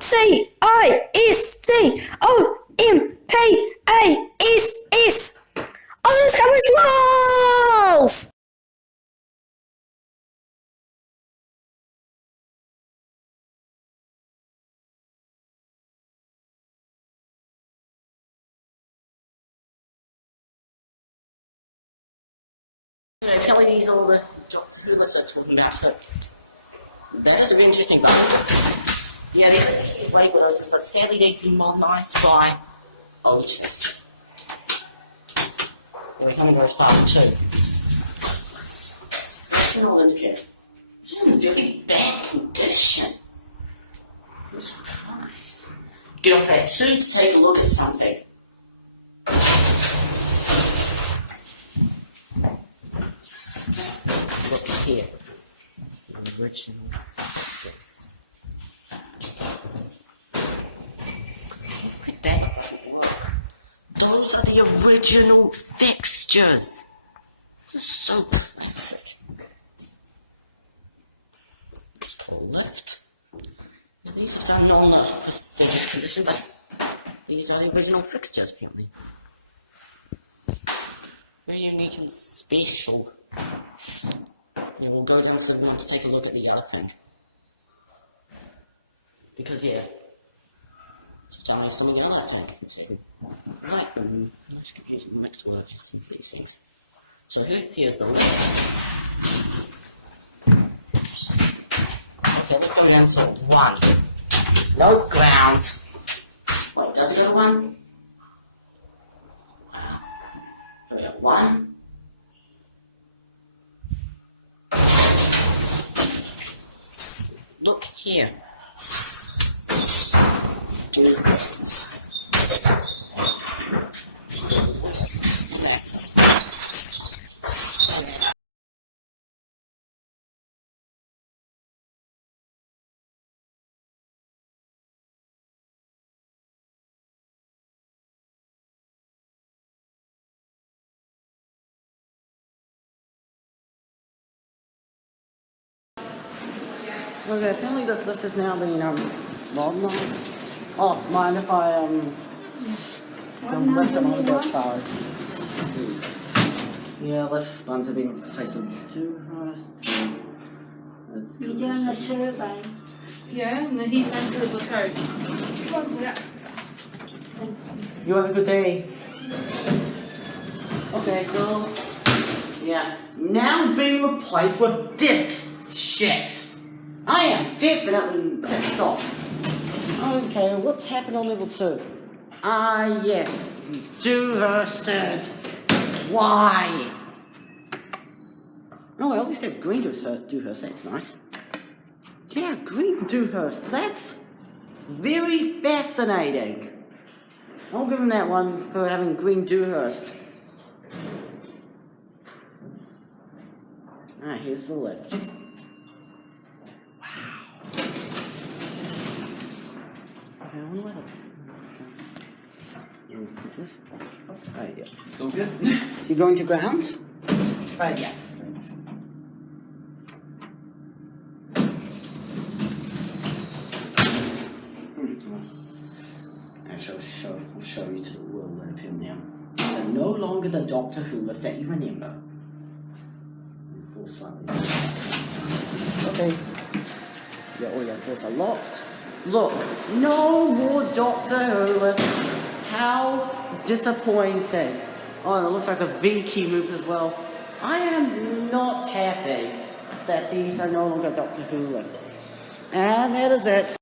OTIS OTIS Chemicals! Apparently these are all the Doctor Who lists are talking about, so that is very interesting, but yeah, they're waiting for those, but sadly they've been modernised by OTIS. Yeah, we can't go as fast too. Such an old indicator. This is in very bad condition. I'm surprised. Get off that too to take a look at something. Look here. The original fixtures. Like that doesn't work. Those are the original fixtures. This is so classic. It's called a lift. Now, these are not in a prestigious condition, but these are the original fixtures apparently. Very unique and special. Yeah, we'll go down so we want to take a look at the other thing. Because, yeah, just tell me something about that thing. Right, nice confusion, the next one of these things. So here's the lift. Okay, let's go down to 1. No ground. Wait, does it go to 1? Here we go, 1. Look here. Next. Okay, apparently this lift is now being modernised. Oh, mind if I lift it on the forward? Yeah, lift ones have been replaced with Dewhurst. So you're doing a survey. Yeah, and then he's going to the code. One minute. you have a good day. Okay, so yeah, now being replaced with this shit. I am definitely pissed off. Okay, what's happened on level 2? Ah, yes. Dewhurst. Why? Oh, at least they have green Dewhurst, that's nice. Yeah, green Dewhurst, that's very fascinating. I'll give him that one for having green Dewhurst. Ah, here's the lift. Yeah. It's all good? You going to ground? Yes. Actually, I'll show you to the world where I pin now. They're no longer the Doctor Who lifts that you remember. In full slightly. Okay. Yeah, all your doors are locked. Look, no more Doctor Who lifts. How disappointing. Oh, it looks like the V key moved as well. I am not happy that these are no longer Doctor Who lifts. And that is it.